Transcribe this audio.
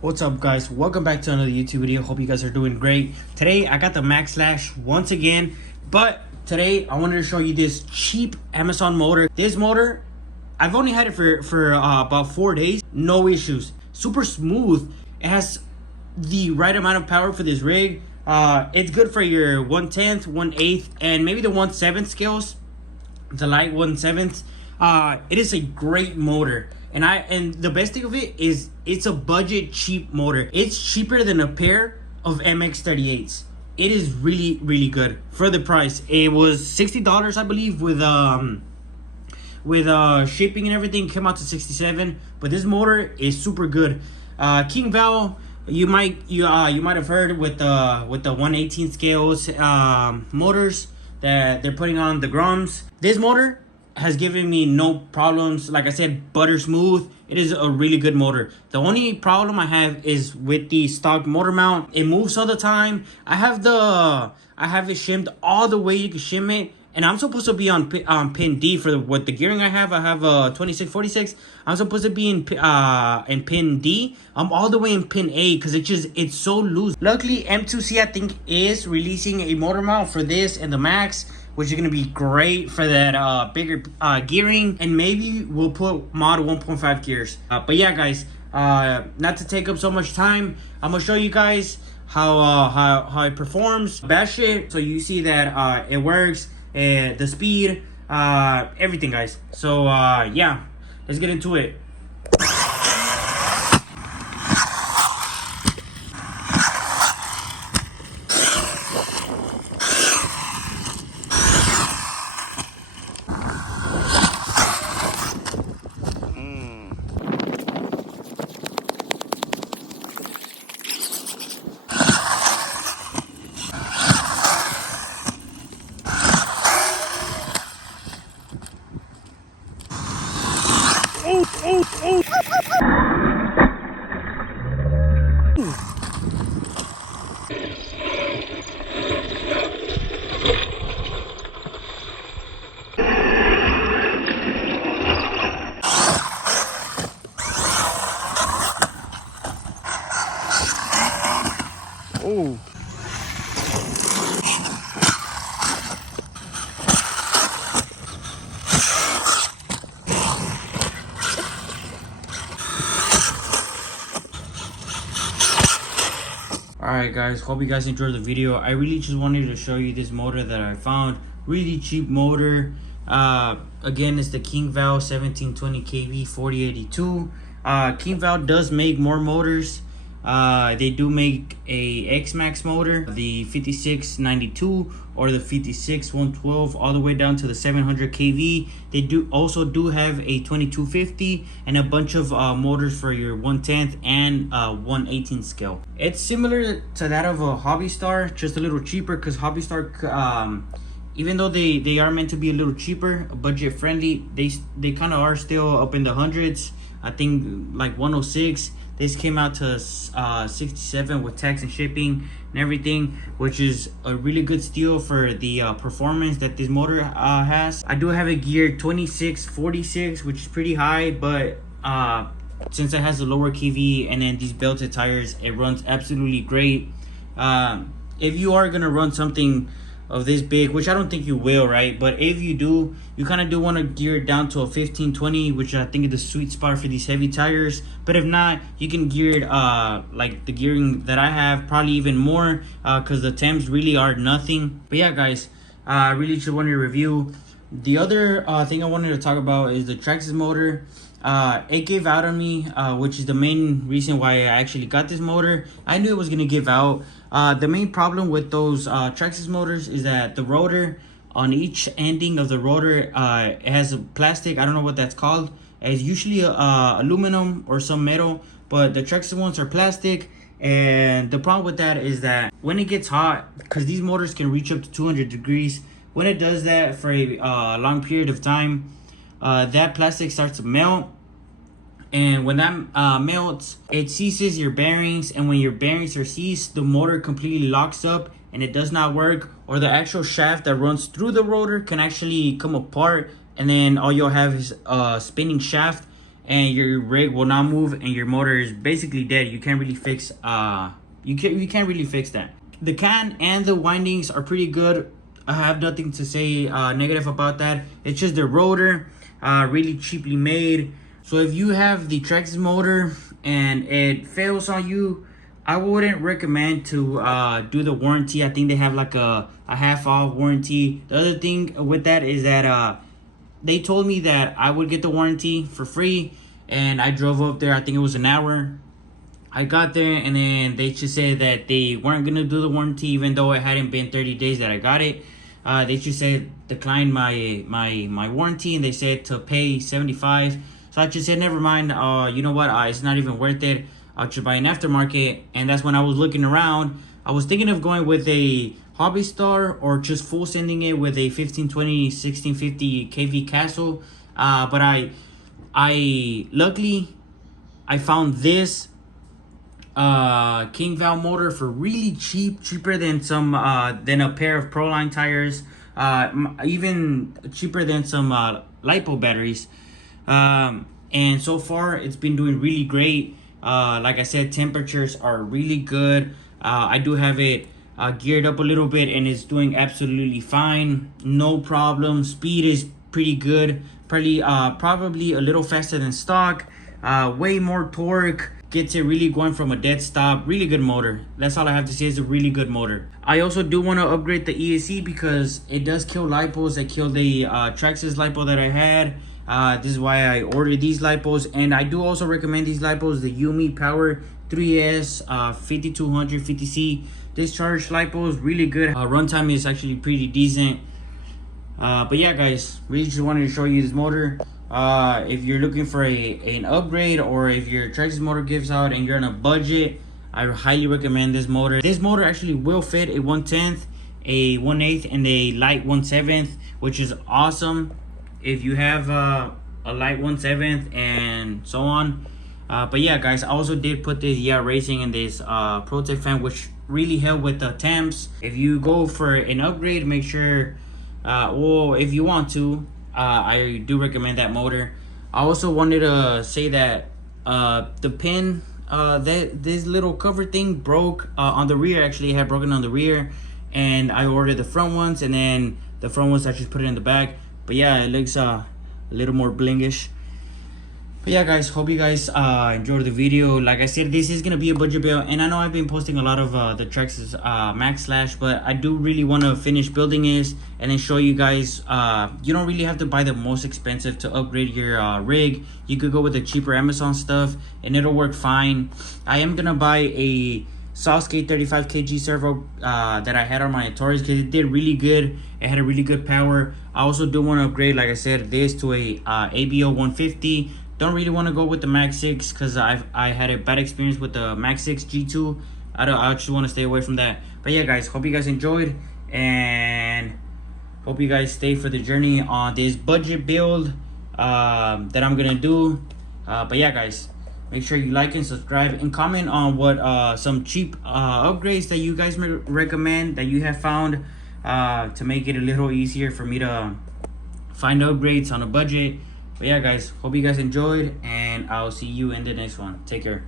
What's up, guys? Welcome back to another YouTube video. Hope you guys are doing great. Today I got the Max Slash once again, but today I wanted to show you this cheap Amazon motor. This motor, I've only had it for about 4 days. No issues. Super smooth. It has the right amount of power for this rig. It's good for your 1/10, 1/8, and maybe the 1/7 scales. The light 1/7. It is a great motor, and the best thing of it is it's a budget cheap motor. It's cheaper than a pair of MX-38s. It is really good for the price. It was $60, I believe, with shipping and everything. Came out to 67, but this motor is super good. Kingval, you might have heard with the 1/18 scales motors that they're putting on the Groms. This motor has given me no problems. Like I said, butter smooth. It is a really good motor. The only problem I have is with the stock motor mount. It moves all the time. I have it shimmed all the way you can shim it, and I'm supposed to be on pin D for what the gearing I have. I have a 2646. I'm supposed to be in pin D. I'm all the way in pin A because it's so loose. Luckily, M2C I think is releasing a motor mount for this and the Max, which is going to be great for that bigger gearing, and maybe we'll put mod 1.5 gears. But yeah, guys, not to take up so much time, I'm gonna show you guys how it performs. Bash it so you see that it works, the speed, everything, guys. So yeah, let's get into it. Oh. Alright, guys, hope you guys enjoyed the video. I really just wanted to show you this motor that I found. Really cheap motor. Again, it's the Kingval 1720 kV 4082. Kingval does make more motors. They do make a X-Max motor, the 5692 or the 56112, all the way down to the 700 kV. They also do have a 2250 and a bunch of motors for your 1/10 and 1/18 scale. It's similar to that of a Hobby Star, just a little cheaper, because Hobby Star, even though they are meant to be a little cheaper, budget friendly, they kind of are still up in the hundreds. I think like 106. This came out to 67 with tax and shipping and everything, which is a really good steal for the performance that this motor has. I do have it geared 2646, which is pretty high, but since it has a lower kV and then these belted tires, it runs absolutely great. If you are gonna run something of this big, which I don't think you will, right? But if you do, you kind of do want to gear it down to a 1520, which I think is the sweet spot for these heavy tires. But if not, you can gear it like the gearing that I have, probably even more, because the temps really are nothing. But yeah, guys, I really just wanted to review. The other thing I wanted to talk about is the Traxxas motor. It gave out on me, which is the main reason why I actually got this motor. I knew it was gonna give out. The main problem with those Traxxas motors is that the rotor, on each ending of the rotor, it has a plastic. I don't know what that's called. It's usually aluminum or some metal, but the Traxxas ones are plastic. And the problem with that is that when it gets hot, because these motors can reach up to 200 degrees, when it does that for a long period of time, that plastic starts to melt. And when that melts, it seizes your bearings, and when your bearings are seized, the motor completely locks up and it does not work, or the actual shaft that runs through the rotor can actually come apart, and then all you'll have is a spinning shaft, and your rig will not move and your motor is basically dead. You can't really fix you can't really fix that. The can and the windings are pretty good. I have nothing to say negative about that. It's just the rotor, really cheaply made. So if you have the Traxxas motor and it fails on you, I wouldn't recommend to do the warranty. I think they have like a half off warranty. The other thing with that is that they told me that I would get the warranty for free, and I drove up there. I think it was an hour. I got there and then they just said that they weren't gonna do the warranty, even though it hadn't been 30 days that I got it. They just said declined my warranty, and they said to pay 75. So I just said never mind. You know what? It's not even worth it. I'll just buy an aftermarket. And that's when I was looking around. I was thinking of going with a Hobby Star or just full sending it with a 1520 1650 kV Castle. But I luckily I found this kingval motor for really cheap, cheaper than some than a pair of Proline tires, even cheaper than some LiPo batteries. And so far it's been doing really great. Like I said, temperatures are really good. I do have it geared up a little bit and it's doing absolutely fine, no problem. Speed is pretty good, probably a little faster than stock, way more torque, gets it really going from a dead stop. Really good motor. That's all I have to say. Is a really good motor. I also do want to upgrade the ESC because it does kill LiPos. I killed the Traxxas LiPo that I had. This is why I ordered these LiPos, and I do also recommend these LiPos, the Yumi Power 3S 5200 50C discharge LiPos. Really good. Runtime is actually pretty decent. But yeah, guys, really just wanted to show you this motor. If you're looking for an upgrade, or if your Traxxas motor gives out and you're on a budget, I highly recommend this motor. This motor actually will fit a 1/10, a 1/8, and a light 1/7, which is awesome if you have a light 1/7 and so on. But yeah, guys, I also did put this Racing and this Protect fan, which really helped with the temps. If you go for an upgrade, make sure, well, if you want to, I do recommend that motor. I also wanted to say that the pin, this little cover thing broke on the rear. Actually, it had broken on the rear, and I ordered the front ones, and then the front ones I just put it in the back. But yeah, it looks a little more blingish. But yeah, guys, hope you guys enjoyed the video. Like I said, this is gonna be a budget build, and I know I've been posting a lot of the Traxxas Max Slash, but I do really want to finish building this and then show you guys. You don't really have to buy the most expensive to upgrade your rig. You could go with the cheaper Amazon stuff and it'll work fine. I am gonna buy a Sasuke 35 kg servo that I had on my Taurus because it did really good. It had a really good power. I also do want to upgrade, like I said, this to a ABO 150. Don't really want to go with the Max 6 because I had a bad experience with the Max 6 G2. I just want to stay away from that. But yeah, guys, hope you guys enjoyed, and hope you guys stay for the journey on this budget build that I'm gonna do. But yeah, guys, make sure you like and subscribe and comment on what some cheap upgrades that you guys recommend that you have found to make it a little easier for me to find upgrades on a budget. But yeah, guys, hope you guys enjoyed, and I'll see you in the next one. Take care.